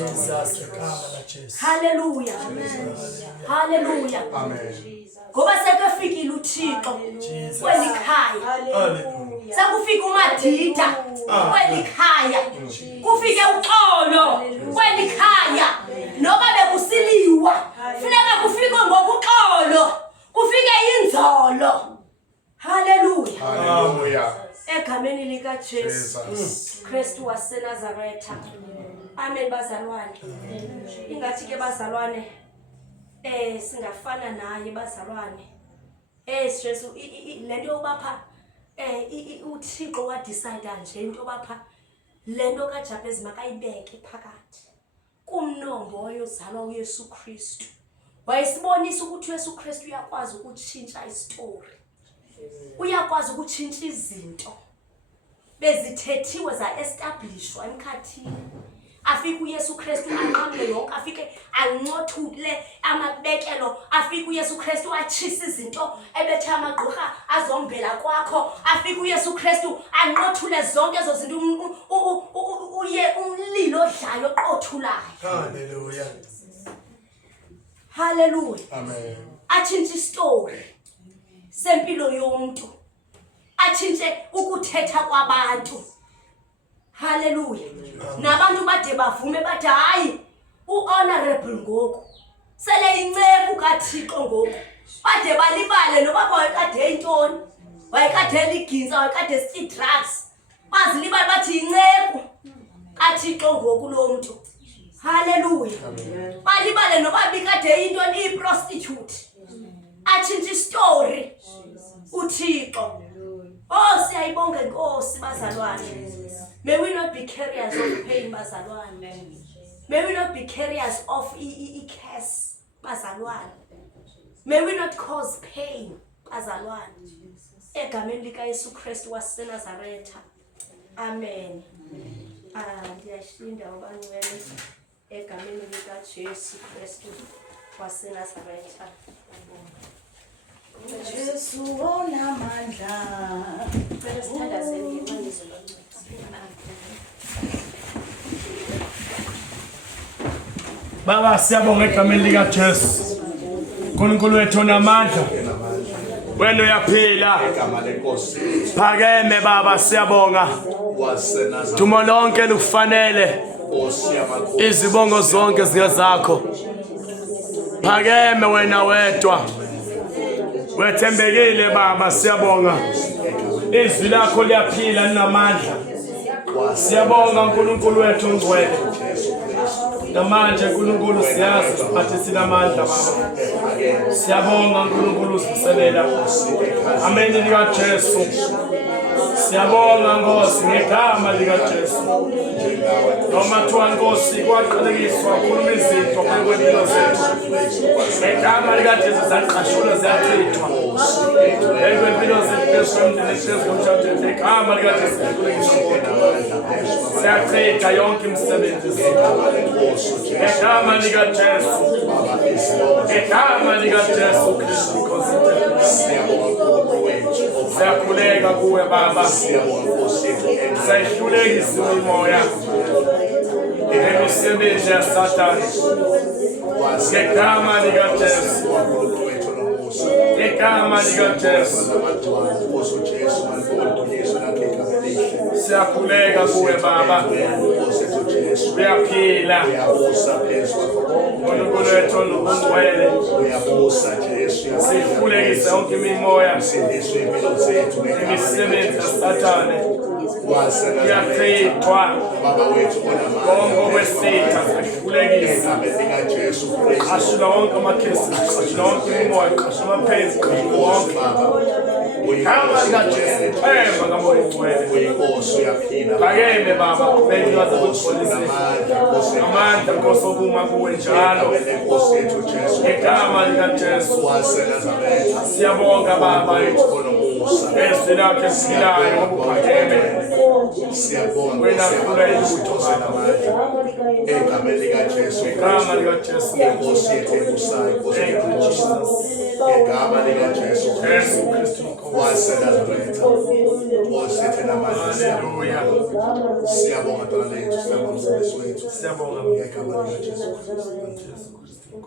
Hallelujah. Hallelujah. Ngoba sekufika uThixo kwelikhaya. Sekufika uMadida kwelikhaya. Kufike uXolo kwelikhaya. Noba bekusiliwa funeka kufike ngokuXolo. Kufike inzolo. Hallelujah. Hallelujah. Egameni lika Jesu Kristu waseNazaretha. Amen bazalwane. Ingathi ke bazalwane singafana naye bazalwane. Jesu lento yobapha uThixo wa decide nje into yobapha lento kaJabez makayibeke phakathi kumnombo oyozalwa uYesu Kristu. Wayesibonisa ukuthi uYesu Kristu uyakwazi ukutshintsha istory. Uyakwazi ukutshintsha izinto bezithethiwe za establishwa emkhathini. Afike uYesu Kristu anqamle yonke, afike ancothule amabekelo, afike uYesu Kristu atshisa izinto ebethe amagqirha azombela kwakho, afike uYesu Kristu anqothule zonke ezo zinto uye umlilo odlayo oqothulayo. Hallelujah. Hallelujah. Amen. Atshintshe istory sempilo yomuntu, atshintshe ukuthetha kwabantu. Hallelujah. Nabantu bade bavume bathi hayi uhonorable ngoku sele inceku kaThixo ngoku. Bade balibale noba wayekade intoni, wayekade liginza, wayekade sithi drugs, bazilibale bathi inceku kaThixo ngoku lo muntu. Hallelujah. Balibale noba bikade intoni iprostitute. Atshintshe istory uThixo. Oh siyayibonga Nkosi bazalwane. May we not be carriers of pain bazalwane. May we not be carriers of curse bazalwane. May we not cause pain bazalwane. Egameni lika Yesu Kristu waseNazaretha. Amen. Ndiyashinda ubani wena egameni likaJesu Kristu waseNazaretha. Jesu onamandla. Cela sithandazeni ngenciniso loncisi. Baba siyabonga egameni likaJesu. uNkulunkulu wethu onamandla. Wena uyaphila. Phakeme baba siyabonga. Dumo lonke lukufanele. Izibongo zonke zingezakho. Phakeme wena wedwa. Wethembekile baba siyabonga. Izwi lakho liyaphila linamandla. Siyabonga uNkulunkulu wethu ongcwele. Namanje uNkulunkulu siyazi ukuthi sinamandla baba. Siyabonga uNkulunkulu usiselela. Amen likaJesu. Siyabonga Nkosi ngegama likaJesu. Noma kuthiwa Nkosi kwaqalekiswa ukhuluma izinto kwempilo zethu. Ngegama likaJesu zaqashula ziyachithwa. Empilo zethu esomndeni esomthathe ngegama likaJesu siyachitha yonke imisebenzi. Ngegama likaJesu. Ngegama likaJesu Kristu. Siyakhuleka kuwe baba. Siyahlulekisa imimoya emisebenzi yaSathane. Ngegama likaJesu. Ngegama likaJesu. Siyakhuleka kuwe baba. Uyaphila. uNkulunkulu wethu ongcwele. Sihlulekise yonke imimoya imisebenzi yaSathane. Kuyachithwa konke okwesitha sihlulekise. Ashula wonke amakhesi, ashula wonke imimoya, ashula amaphenzi wonke. Ngegama likaJesu phemba kamoya ongcwele. Phakeme baba bengikaze ukutholisa amandla Nkosi okuma kuwe njalo. Ngegama likaJesu siyabonga baba izwi lakho esiphilayo ngokuphakeme. Wena funa ilutho baba. Egameni likaJesu. Ngegama likaJesu. Inkosi yethu ebusayo, Nkosi yethu. Ngegama likaJesu Kristu. waseNazaretha. Nkosi yethu namandla. Hallelujah. Siyabonga Nkosi lethu, siyabonga Mfundisi wethu. Siyabonga ngegama likaJesu Kristu. Jesu Kristu.